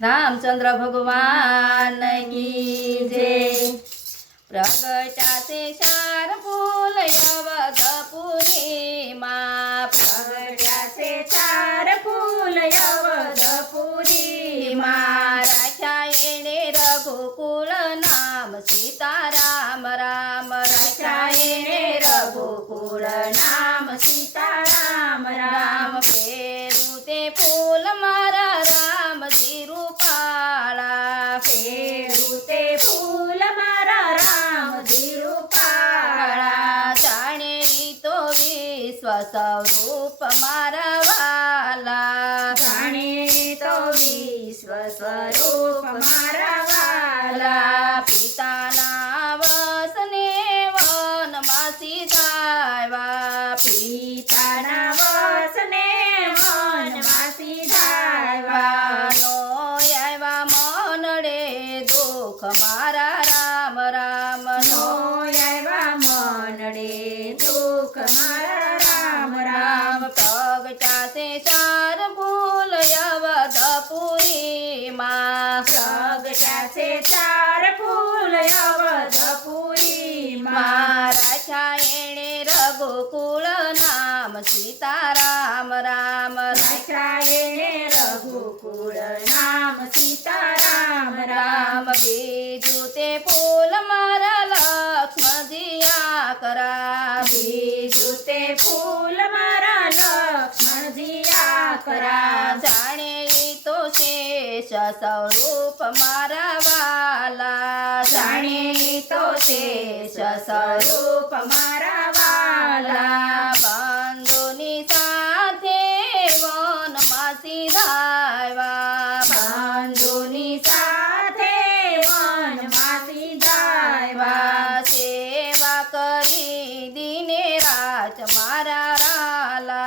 रामचंद्र भगवान की जय। प्रगटाचे चार फूल अवधपुरी माँ, प्रगट्याचे चार फूल अवधपुरी माँ, राख्या येणे रघुकुल नाम सीताराम राम, राख्या येणे रघुकुल नाम सीताराम राम, पेरू ते फूल मारा रामजी रूपाळा, पेरू ते फूल मारा रामजी रूपाळा, जाणे तो विश्वस्वरूप मारा वाला, जाणे तो विश्व स्वरूप मारा वाला, पिता नावसने वनवासी जायवा, पिता नावसने वनवासी धायवा, नो यायवा मनडे दुःख मारा राम राम, नो यायवा मनडे दुःख मारा राम राम, प्रगटाचे चार फूल अवधपुरी माँ, प्रगटाचे चार फूल अवधपुरी माँ, राख्या येणे रघुकुळ नाम सीताराम राम, राख्या येणे रघुकुळ नाम सीताराम राम, राम बीजू ते फूल मारा लक्ष्मणजिया करा, बीजू ते फूल मारा लक्ष्मणजिया करा, जाणे तो शेष स्वरूप मारा वाला, जाणे तो शेष स्वरूप मारा वाला, बंधुनी साथे वनवासी धायवा, बांधुनी साथे वनवासी धायवा, सेवा करी दिने रात मारा राला,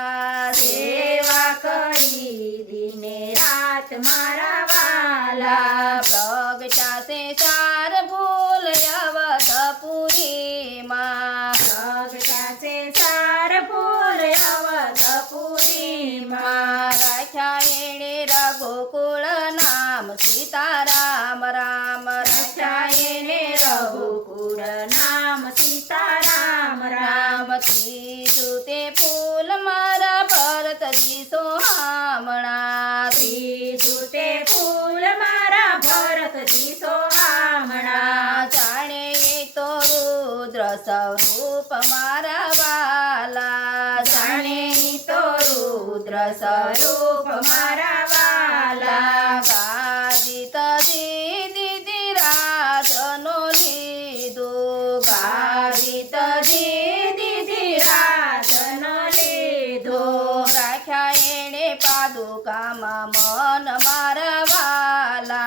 सेवा करी दिने रात मारा वाला, प्रगटाचे चार फूल अवधपुरी माँ, प्रगटाचे चार फूल अवधपुरी माँ, राख्या येणे रघुकुळ नाम सीताराम राम, राख्या येणे रघुकुळ नाम सीताराम राम, तीजू ते फूल मारा भरतजी सोहामणा, त्रिजू ते फूल मारा भरतजी सोहामणा, जाणे येतो रुद्र स्वरूप मारा वाला, जाणे तो रुद्र स्वरूप मारा वाला, गादित दीदी राजनो लिदो, गादित दीदी राजन लिदो, राख्या येणे पादुका मन मारा वाला,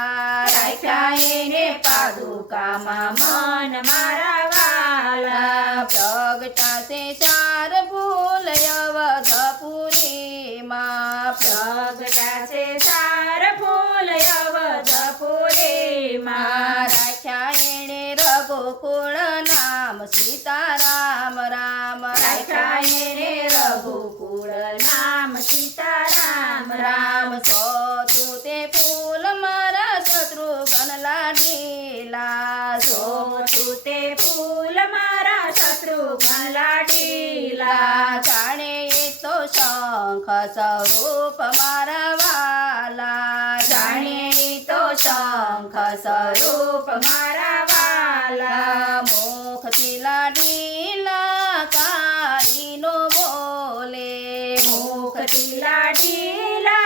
राख्या येणे पादुका मन मारा वाला, प्रगटाचे चार फूल अवधपुरी माँ, प्रगटाचे चार फूल अवधपुरी माँ, राख्या येणे रघुकुळ नाम सीताराम राम, राख्या येणे रघुकुळ नाम सीताराम राम, सोतू ते फूल मारा शत्रुघ्न लाडीला, तू ते फूल मारा शत्रुघ्न लाडीला, जाणे येतो शंख स्वरूप मारा वाला, जाणे तो शंख स्वरूप मारा वाला, मुख तिला डीला काही नो बोले, मुख तिला डीला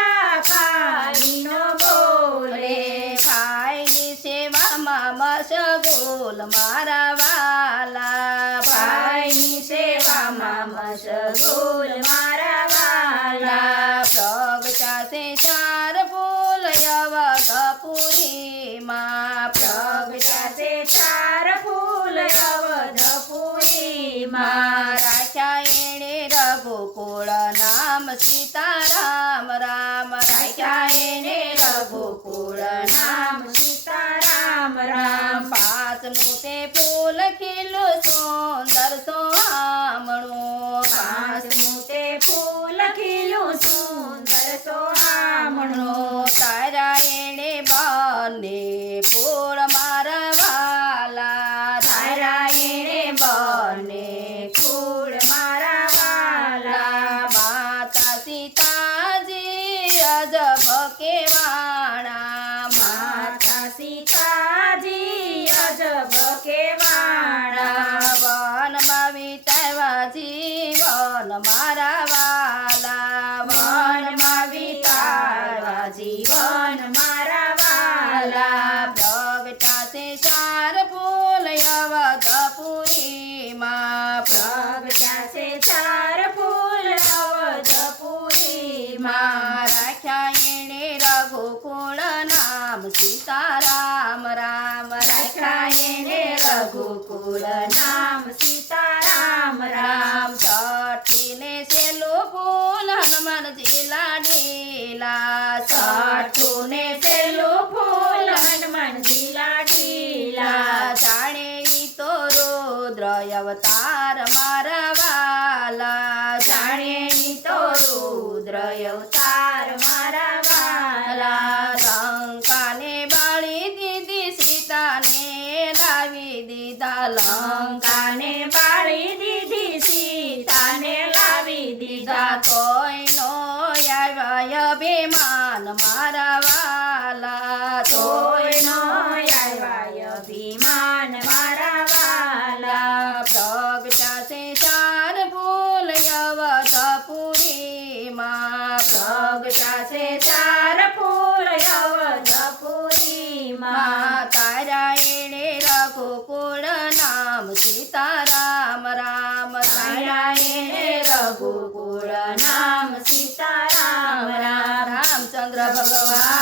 काही न बोले, खायनी सेवा मामा शगोल मारा वाला, पायनी सेवा मामा शगोल मारा वाला, प्रगटाचे चार फूल अवधपुरी माँ, प्रगटाचे चार फूल अवधपुरी माँ, राख्या येणे रघुकुळ नाम सीताराम राम, राख्या येणे रघुकुळ नाम सीताराम राम, पाच नुते फूल खिलू सुंदर सोहामणू, पाच मोठे फूल खिलू सुंदर सोहा म्हणून, तारा येणे બંને ફૂલ મારા વાલા તારા એણે બંને ફૂલ મારા વાલા માતા સીતાજી અજબ કેવાણા માતા સીતાજી અજબ કેવાણા વનમાં વિતાવ્યા જીવન મારા વાલા વનમાં વિતાવ્યા જીવન મારા વાલા પ્રગટાશે ચાર ફૂલ અવધપુરીમાં પ્રગટાશે ચાર ફૂલ અવધપુરીમાં રાખ્યા એણે રઘુકુળ નામ સીતારામ રામ રાખ્યા એણે રઘુકુળ નામ સીતારામ રામ છઠ્ઠીને સેલું ફૂલ હનુમાનજી લાડીલા છઠ્ઠું ને પેલું ફૂલ હનુમાનજી લાડીલા જાણે ઈ તો રુદ્ર અવતાર મારા વાલા જાણે ઈ તો રુદ્ર અવતાર મારા વાલા લંકાને બાળી દીધી સીતાને લાવી દીધા લંકાને બાળી દીધી સીતાને લાવી દીધા તોયનો આવ્યા અભિમાન મારા વાલા તોયનો આવ્યા અભિમાન મારા વાલા પ્રગટાશે ચાર ફૂલ અવધપુરીમાં પ્રગટાશે ચાર ફૂલ અવધપુરીમાં તારા એણે રઘુકુળ નામ સીતારામ રામ તારા એણે રઘુકુળ નામ સીતારામ રામ રામચંદ્ર ભગવાન